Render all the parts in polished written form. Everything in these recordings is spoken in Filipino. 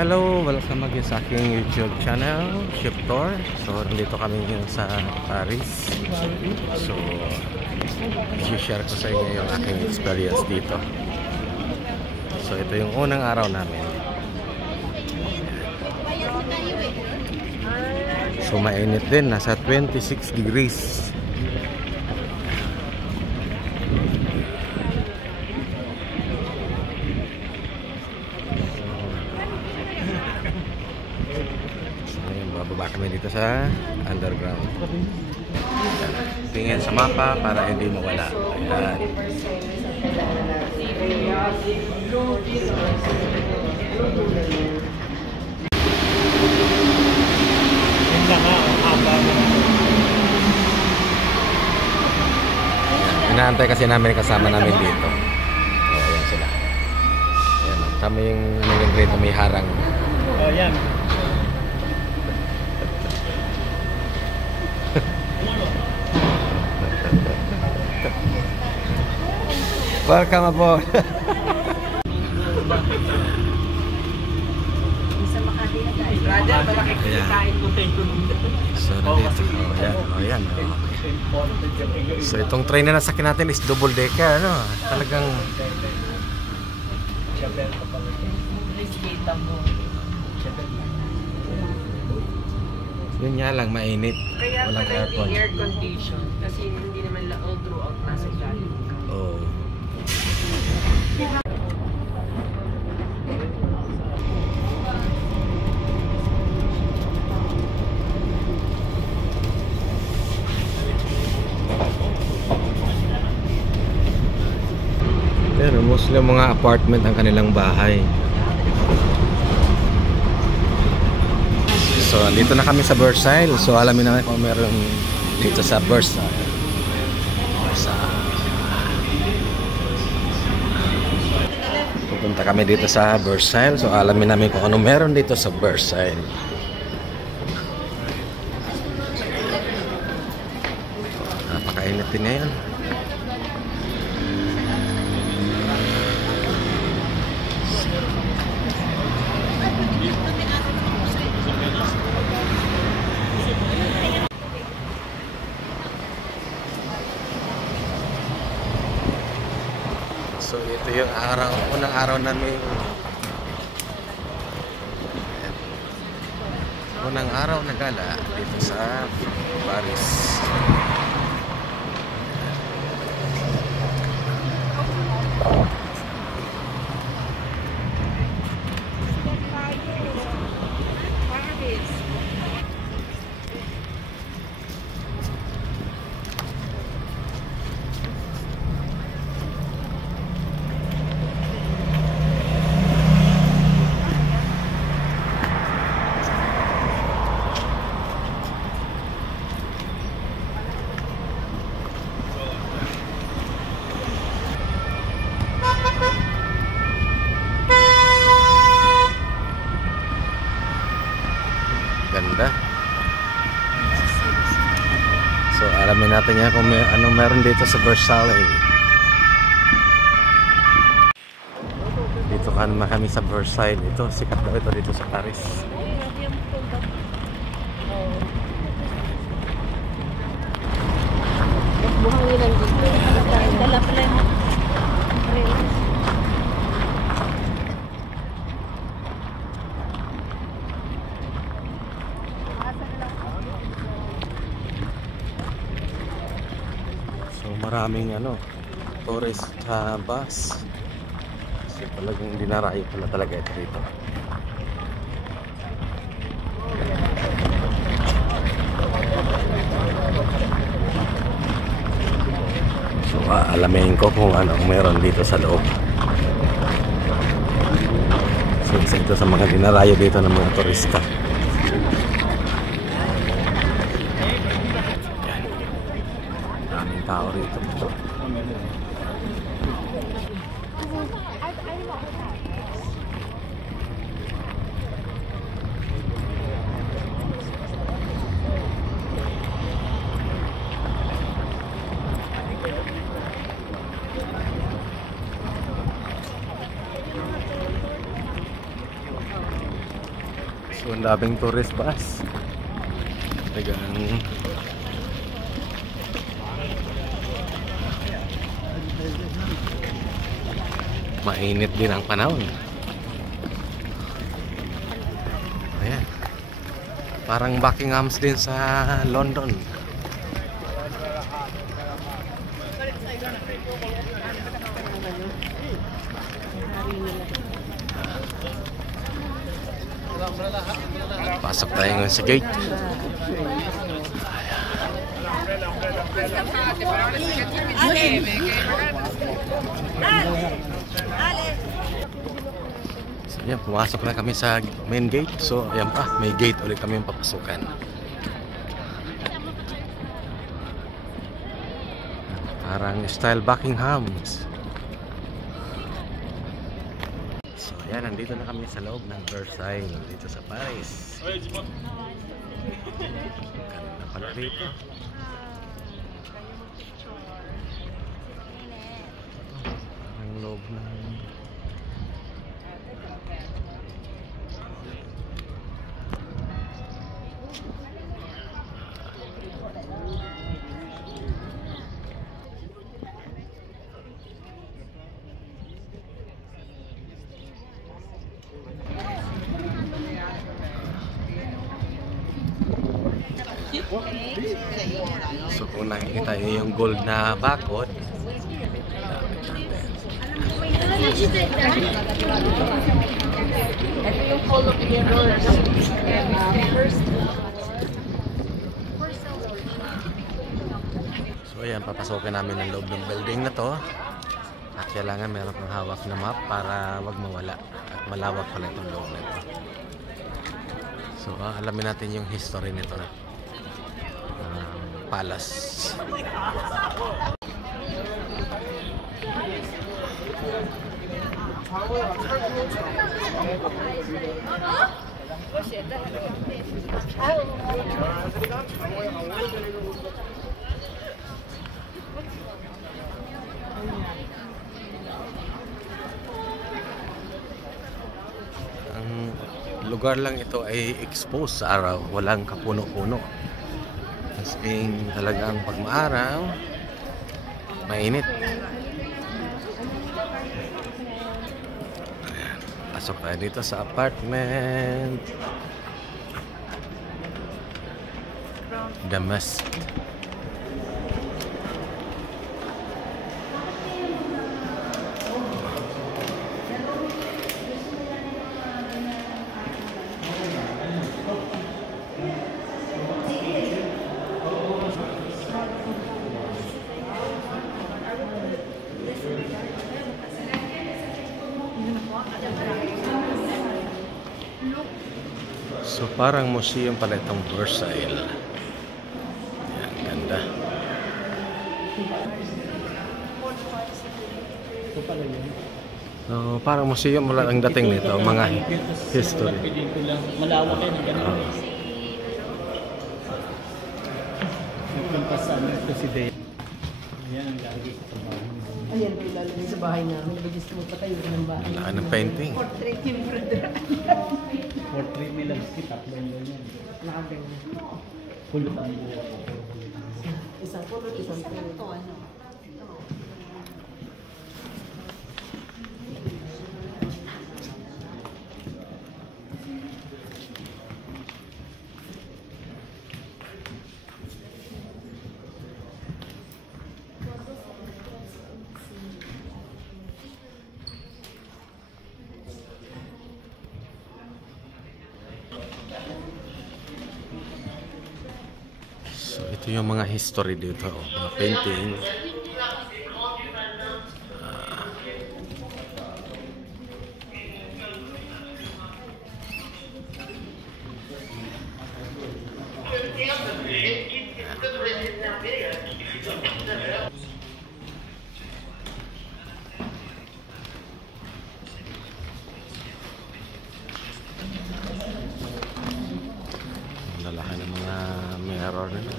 Hello, welcome again sa aking YouTube channel, Ship Tour. So, nandito kami ngayon sa Paris. So, i-share ko sa inyo yung aking experience dito. So, ito yung unang araw namin. So, mainit din. Nasa 26 degrees. Bababa kami dito sa underground. Tingin sa mapa para hindi mawala. Ayan. Inaantay kasi namin kasama namin dito. Oh, ayan sila. Ayan. Kami yung grade na may harang. Oh, yan. Welcome aboard. So, nandito. Ayan. So, itong train na nasakyan natin is double decker, ano? Talagang yun nga lang, mainit. Kaya walang pala aircon. hindi air condition kasi hindi naman all throughout nasa galing. Oh. Pero mostly mga apartment ang kanilang bahay. So, dito na kami sa Versailles. So, alamin namin kung meron dito sa Versailles. Pupunta kami dito sa Versailles. So, alamin namin kung ano meron dito sa Versailles. Napakainit din ngayon. So ito yung unang araw namin. Unang araw na gala dito sa Paris. Ganda. So, alamin natin yan kung ano meron dito sa Versailles. Dito kami sa Versailles. Ito, sikat daw ito dito sa Paris. Buhanginan dito. Dala pala yung Maraming tourist bus. Kasi talagang dinarayo pala talaga ito dito. So alamin ko kung anong meron dito sa loob. So isa ito sa mga dinarayo dito ng mga turista. Tao rito. So, ang daming tourist bus. Talagang mainit din ang panahon. Ayan. Parang Buckingham's din sa London. Pasok tayo ngayon sa gate. So yan, pumasok na kami sa main gate. So ayan pa, may gate ulit kami papasukan. Parang style Buckingham's. So ayan, nandito na kami sa loob ng Versailles dito sa Paris. Ganda pala rito. Ang loob ng so kung nakikita nyo yung gold na bakod, ito yung Polo Piedras. so ayan, papasokin namin ang loob ng building na to. At kailangan meron kang hawak na map para wag mawala. At malawak pala itong loob na ito. So alamin natin yung history nito. Palace. Ang lugar lang ito ay exposed sa araw, walang kapuno-puno. As in, talagang pag maaraw, mainit. Ayan, pasok tayo dito sa apartment. Damask. So parang museum pala itong Versailles. Yan, ganda. So parang museum wala ang dating nito, mga history. Malawak yan ang ganito. Nagpampasan ito si Day. Ayan ang lagi sa trabaho. Ayan po ilalagay sa bahay namin. Nabagis mo pa tayo ng bahay. Wala ng painting. Portrait yung brother. Portrait nila si tatlo yun yan. Nakaganyan. Kulot ang buo. Isang pulot, isang pulot. So ito yung mga history dito, mga painting. Lalaki ng mga mirror nila.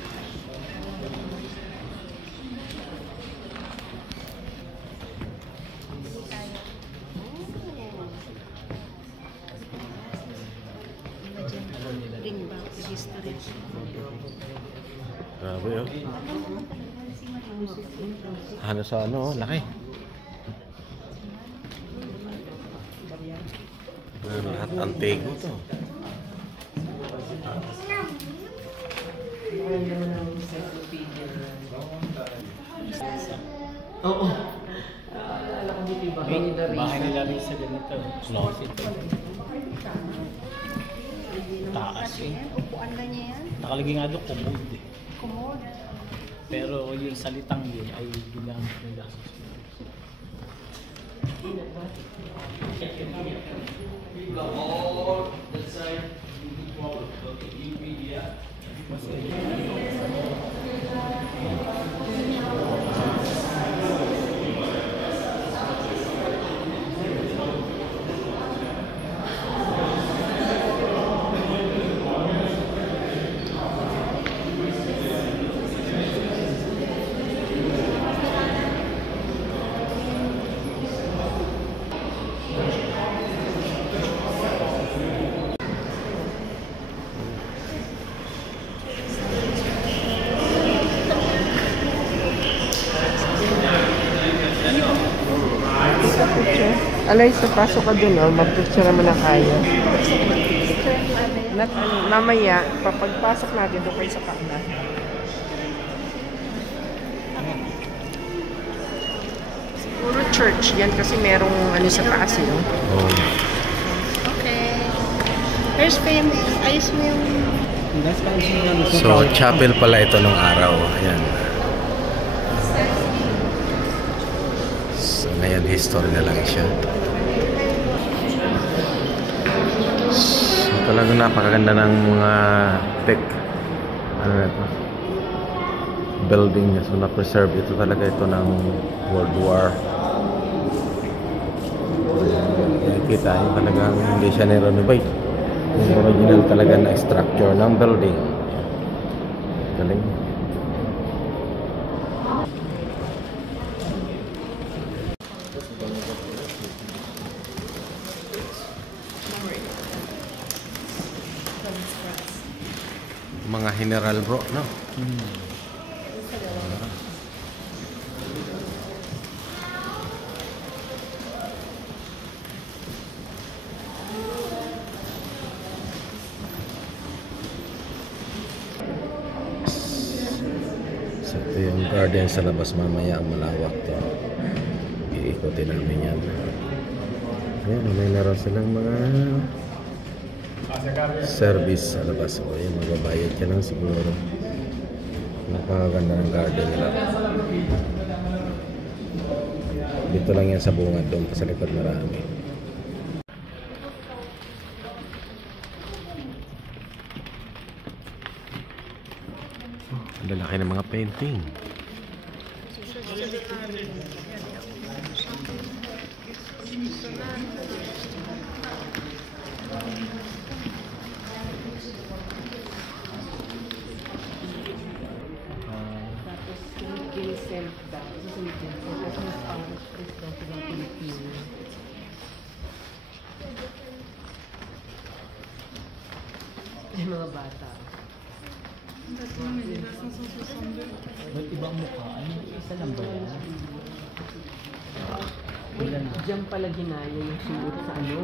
history. Grabe oh. Ano sa ano, laki. Lahat antigo to. Oo. Alam ko dito ba? Bahay nila rin sa ganito. Closet. Taas eh. Upuan na niya yan. Nakalagay nga doon commode eh. Commode. Pero yung salitang yun ay ginamit nila. Alay, sa pasok ka dun, oh. Mag-picture naman na kaya. Mamaya, pagpasok natin doon kayo sa kanan. Siguro church yan kasi merong ano sa taas yun. Oh. Okay. Where's family? Ayos mo yung... So, chapel pala ito nung araw. Ayan. So, ngayon history na lang siya. So, talagang napakaganda ng mga tech. Ano na ito? Building niya. So, na-preserve ito talaga ito ng World War. Nakikita yung talagang hindi siya ni-renovate. Yung original talaga na structure ng building. Galing. Mga general bro, no? So, ito yung garden sa labas mamaya, ang malawak to. Iikutin namin yan. Ayan, may naroon silang mga service sa labas. O yan, magbabayad ka lang siguro. Napakaganda ng garden nila. Dito lang yan sa bungad, doon pa sa likod marami. Ang lalaki ng mga painting. Yung mga bata. Ba't ibang mukha? Ano? Isa lang ba yan? Ilan? Diyan pala ginaya yung suot sa ano?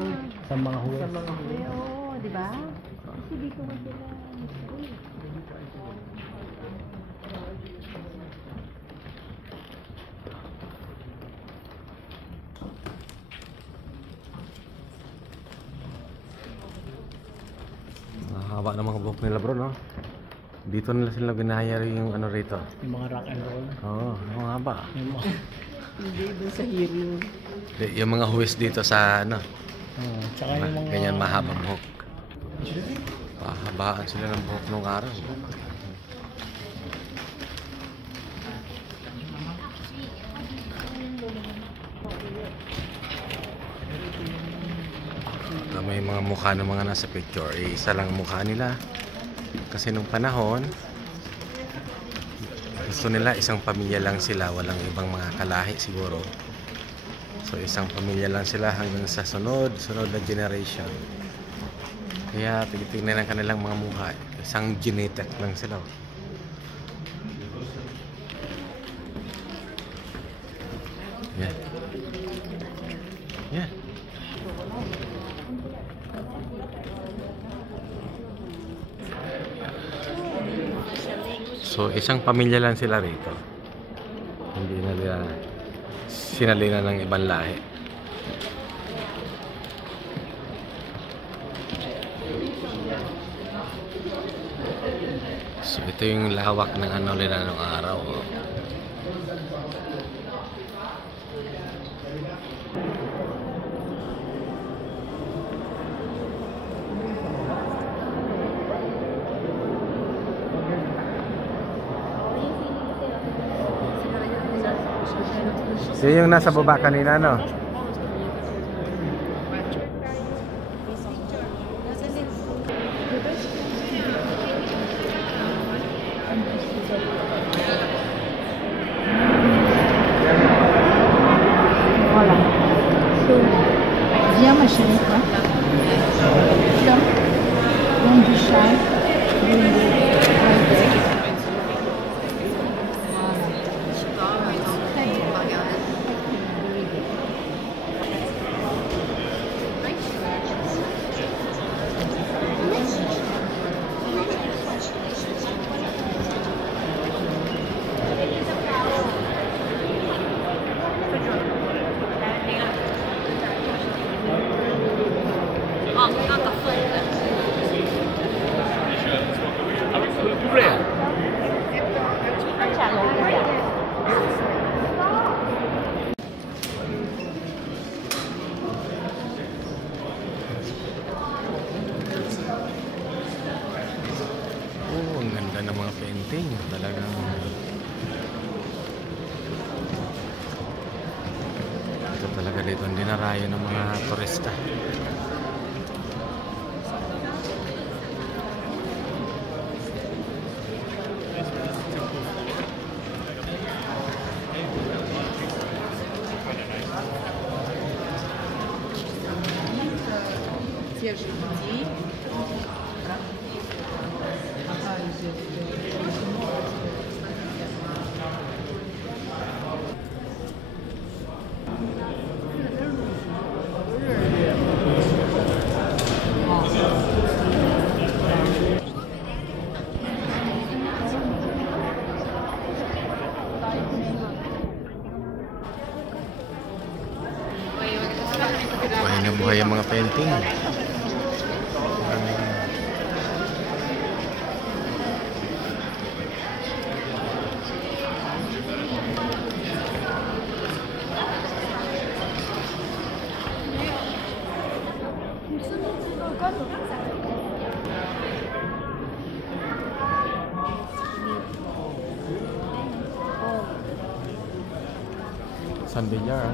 Sa mga huwes? Sa mga huli. Oo, di ba? Kasi dito na sila. Haba ng mga buhok nila bro, no? Dito nila sila ginahayari yung ano rito. Yung mga rock and roll? Oo, ang haba. Yung mga... Hindi, dun sa hero. Yung mga huwes dito sa ano, tsaka yung mga... ganyan mahabang buhok. Pahabaan sila ng buhok nung araw. May mga mukha ng mga nasa picture. Isa lang mukha nila. Kasi nung panahon, gusto nila isang pamilya lang sila. Walang ibang mga kalahi siguro. So isang pamilya lang sila hanggang sa sunod na generation. Kaya titignan ang kanilang mga mukha. Isang genetic lang sila. Yeah. Yeah. So, isang pamilya lang sila rito. Hindi na nila sinalina ng ibang lahi. So, ito yung lawak ng ano nila nung araw. Yun yung nasa baba kanina, no? Voilà. So, viens ma chérie, hein? Viens. Prends du chai. Oh, ang ganda ng mga painting. Talagang ito talaga dito ang dinarayo ng mga turista. Buhay na buhay ang mga painting. San Villar.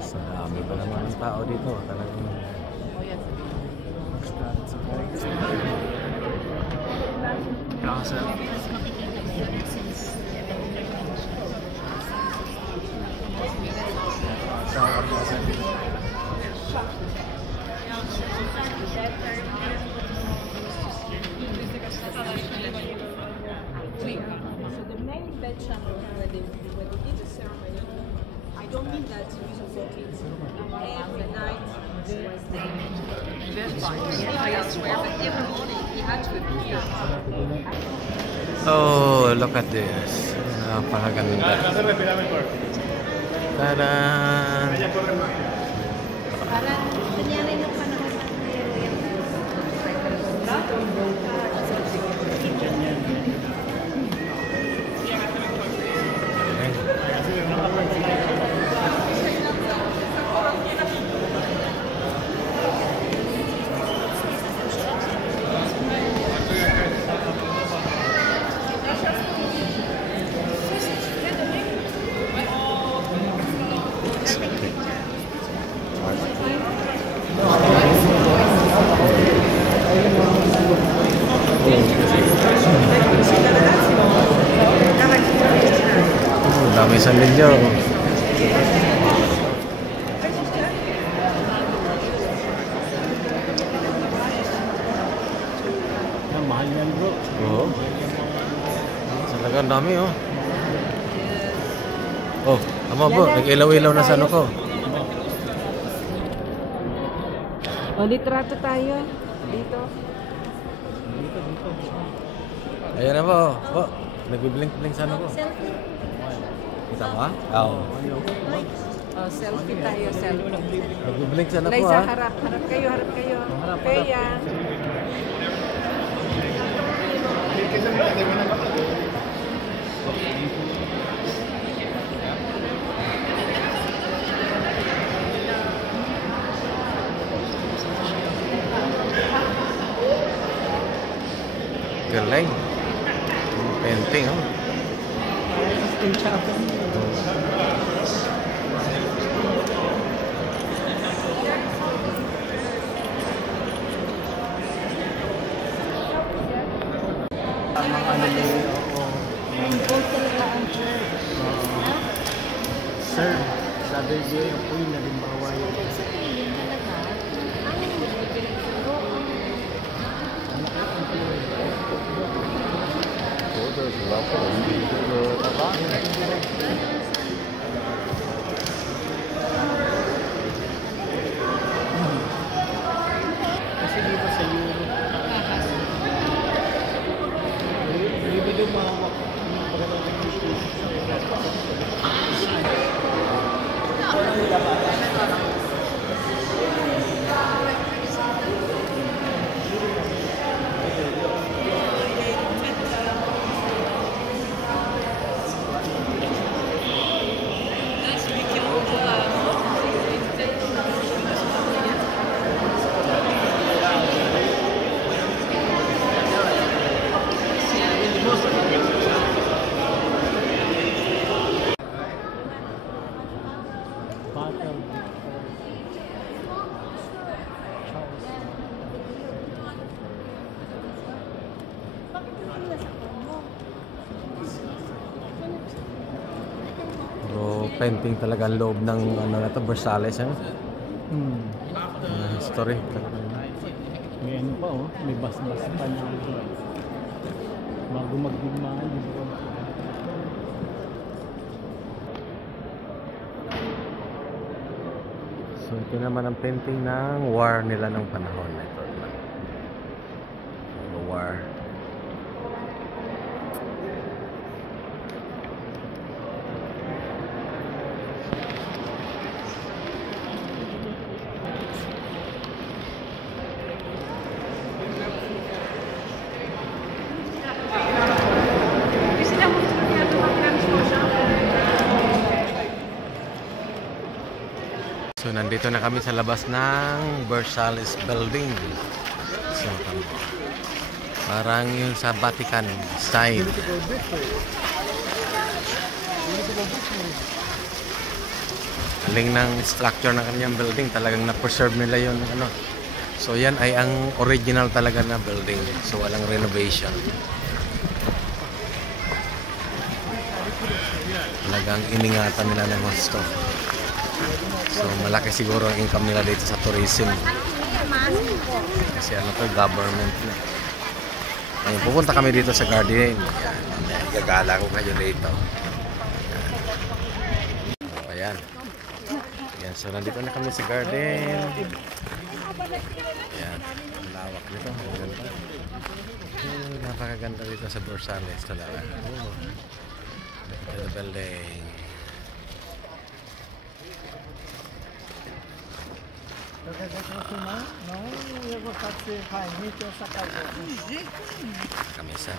Sa dami pa naman ng tao dito. Talagang So the main bedchamber where they did the ceremony, I don't mean that to use for kids. Every night was I swear, but every morning he had to appear. oh, look at this. Napakaganda. Tada! Parang kunyari ng panahon ng dami San Lillo. Talagang dami oh. Oh, tama po. Nag-ilaw-ilaw na sa ano ko. O, litrato tayo. Dito. Ayan na po. Oh, nagbiblink-blink sa ano ko. Selfie. Kita mo ah? Oo. O, selfie tayo, selfie. Nagbiblink sa ano ko Liza, ah. harap kayo, harap kayo. Kaya. Galing. Painting oh. Sistine Chapel. Involved talaga ang church. Sir, sabi niyo yung queen, halimbawa yung Sa tingin talaga, kasi dito sa Europe, hindi doon mahawak yung pagkatawag ng Painting talaga ang loob ng ano na to, Versailles ano? History talaga. May ano pa oh, may bas-bas pa na bago magdigmaan dito. So ito naman ang painting ng war nila ng panahon na ito. War. So nandito na kami sa labas ng Versailles building. So parang yun sa Vatican style. Galing ng structure ng kanyang building, talagang na-preserve nila yun ano. So yan ay ang original talaga na building. So walang renovation. Talagang iningatan nila ng gusto. So malaki siguro ang income nila dito sa tourism. Kasi ano to, government na. Ayun, pupunta kami dito sa garden. Yan, gagala ko kayo dito. Ayan. Ayan, so nandito na kami sa garden. Ayan, ang lawak nito. Napakaganda dito sa Versailles talaga. The building. Kami sa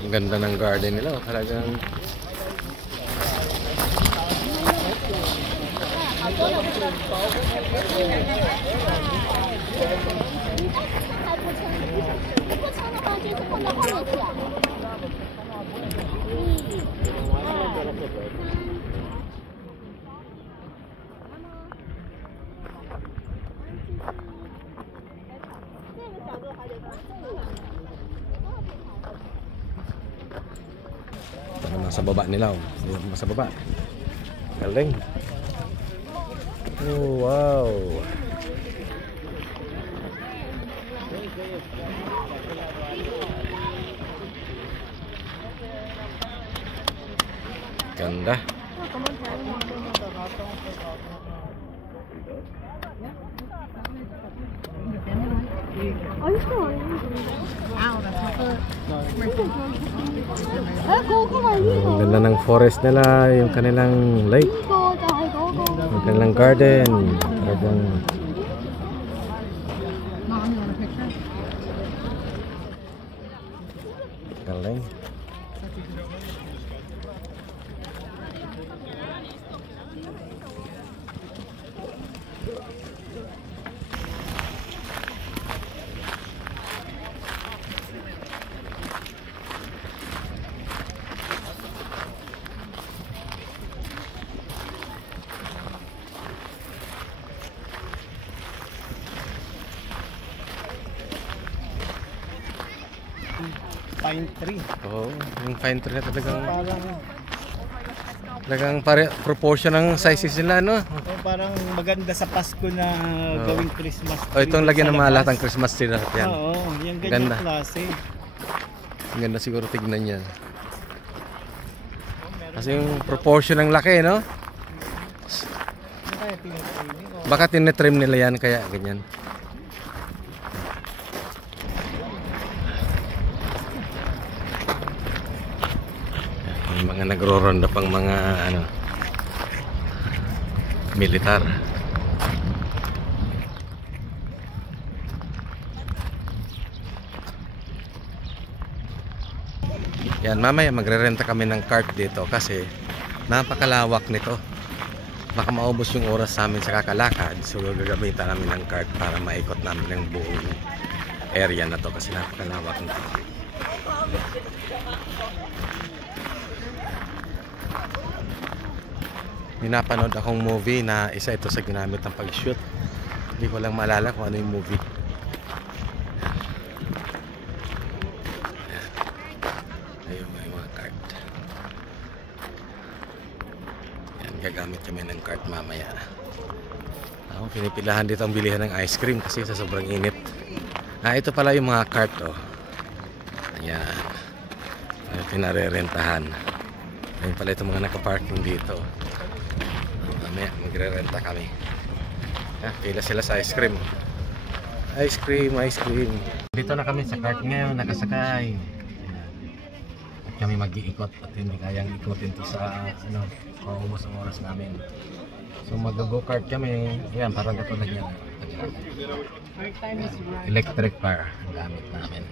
ang ganda ng garden nila, talagang nasa baba nila, nasa baba. Galing. Oh, wow. Ganda. Ang ganda ng forest nila, yung kanilang lake, yung kanilang garden. Talagang galing. Pine tree. Oo, yung pine tree na talagang Parang proportion ng sizes nila, no? parang maganda sa Pasko na gawing Christmas tree. Oh, itong lagyan ng mga sa lahat ng labas. Christmas tree lahat yan. Oo, yung ganyan Ganda. klase. Ang ganda siguro tignan niya. Kasi yung proportion ng laki, no? Kaya tinitrim. Baka tinetrim nila yan kaya ganyan. Yung mga nagro-ronda pang mga ano militar. Yan, mamaya magre-renta kami ng cart dito kasi napakalawak nito. Baka maubos yung oras namin sa kakalakad, so gagamitan namin ng cart para maikot namin ang buong area na to kasi napakalawak nito. May napanood akong movie na isa ito sa ginamit ng pag-shoot. Hindi ko lang maalala kung ano yung movie. Ayun, may mga cart. Yan, gagamit kami ng cart mamaya. Ako, pinipilahan dito ang bilihan ng ice cream kasi sa sobrang init. Ito pala yung mga cart, oh. Ayan. Ay, pinarerentahan. Ayun pala itong mga nakaparking dito. Mamaya, magre-renta kami. Pila sila sa ice cream. Ice cream, ice cream. Dito na kami sa cart ngayon, nakasakay. At kami mag-iikot at hindi kayang ikutin to sa ano, maubos ang oras namin. So mag-go kart kami. Ayan, parang katulad yan. Electric car ang gamit namin.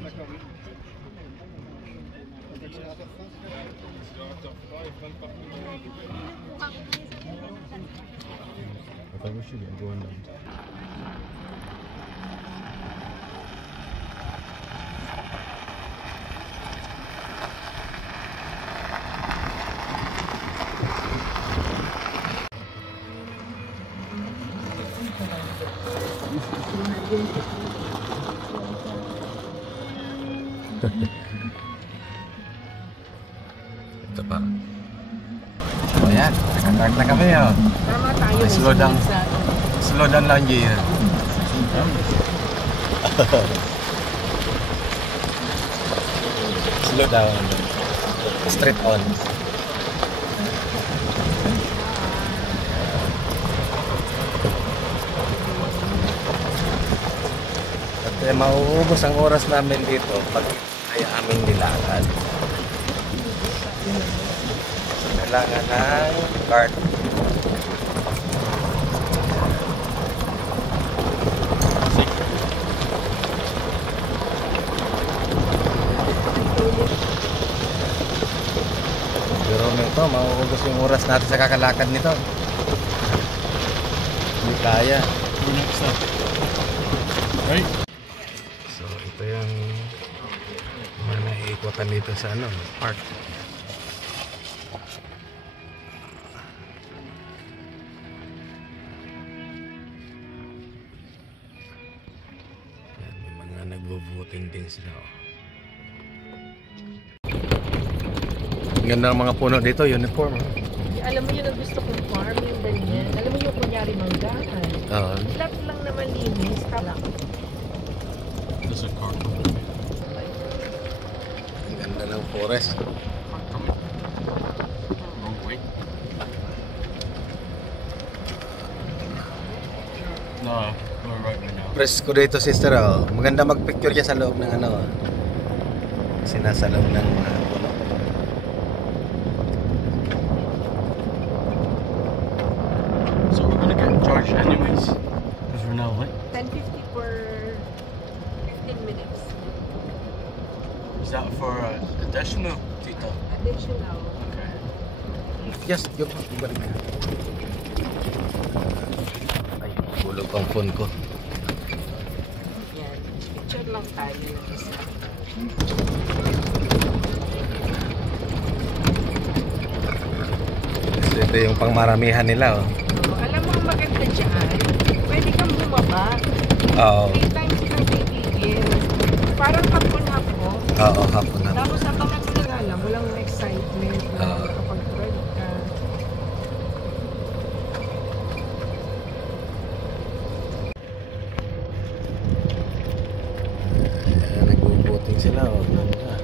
Ito pa. Ayan, nakakart na kami, oh. Tama tayo. Slow down lang yun. Slow down. Straight on. At mauubos ang oras namin dito pag ay aming nilakad. So, kailangan ng cart. Pero nito, mauubos yung oras natin sa kakalakad nito. Hindi kaya. So ito yung mga naiikutan dito sa ano, park. Yan, may mga nagvo-voting din sila, oh. Ang ganda ng mga puno dito, uniform, oh. alam mo yun ang gusto kong farm, yung ganyan. Alam mo yung kunyari manggahan. Oo. Flat lang naman linis. There's a car coming. Ang ganda ng forest. Wrong way. No, we're right way now. Presko dito, sister. Oh. Maganda magpicture siya sa loob ng ano. Kasi nasa loob ng puno. So we're gonna get charged anyways, because we're now late. 10.50 per 15 minutes. Is that for additional, Tito? Additional. Okay. Yes, yung balik na. Ay, bulog ang phone ko. Yan. Picture lang tayo yung isa. So, ito yung pangmaramihan nila. Oh. So, alam mo ang maganda dyan, pwede kang bumaba. Oo. 3 times kang titigil. Parang hapon-hapon. Oo, hapon na. Tapos habang nagsirala, walang excitement na Oo. kapag-drive ka. Nagbubuting sila. Oh. Ganda.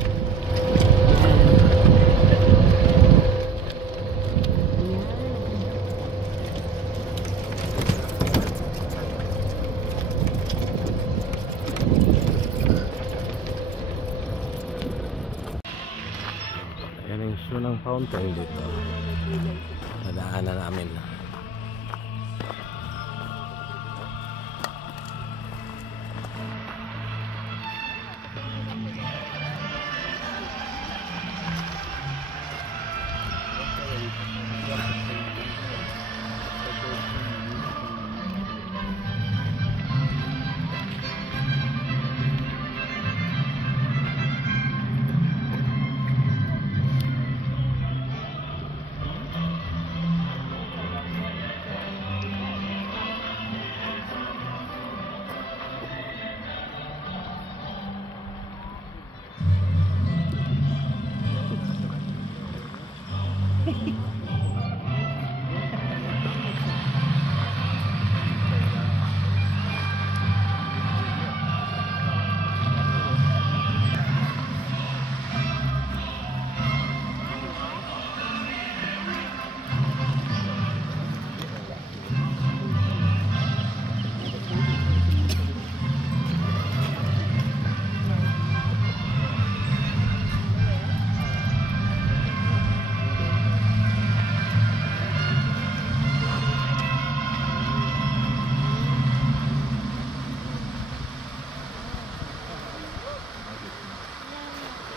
Ayan yung show ng fountain dito. Nadaanan namin.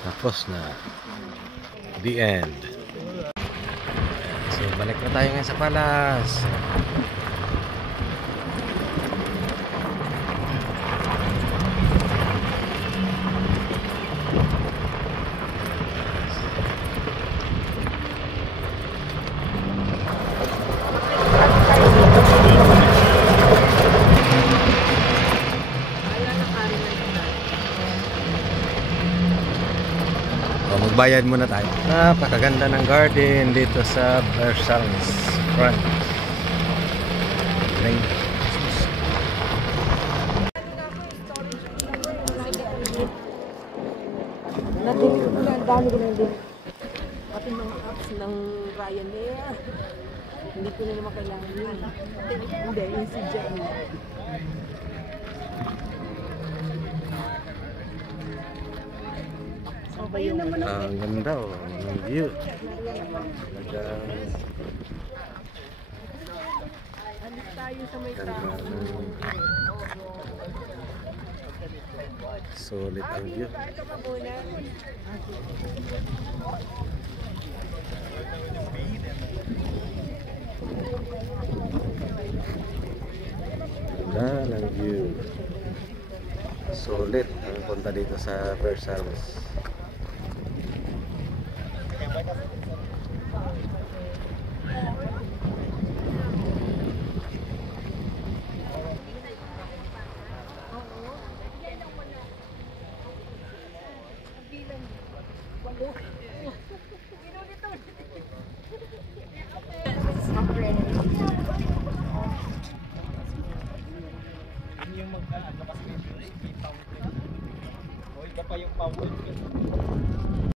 Tapos na. The end. So, balik na tayo ngayon sa palas. Magbayad muna tayo. Napakaganda ng garden dito sa Versailles front. Ang dami ko na din. Pati mga apps ng Ryanair. Hindi ko na naman kailangan yun. Hindi, EasyJet. Ang ganda oh, ng view. Alis tayo sa may Ganda tao. Solid ang view. Ito ka muna. Ganda ng view. Solid ang punta dito sa Versailles. Yung mag-ano kasi o iba pa yung fountain.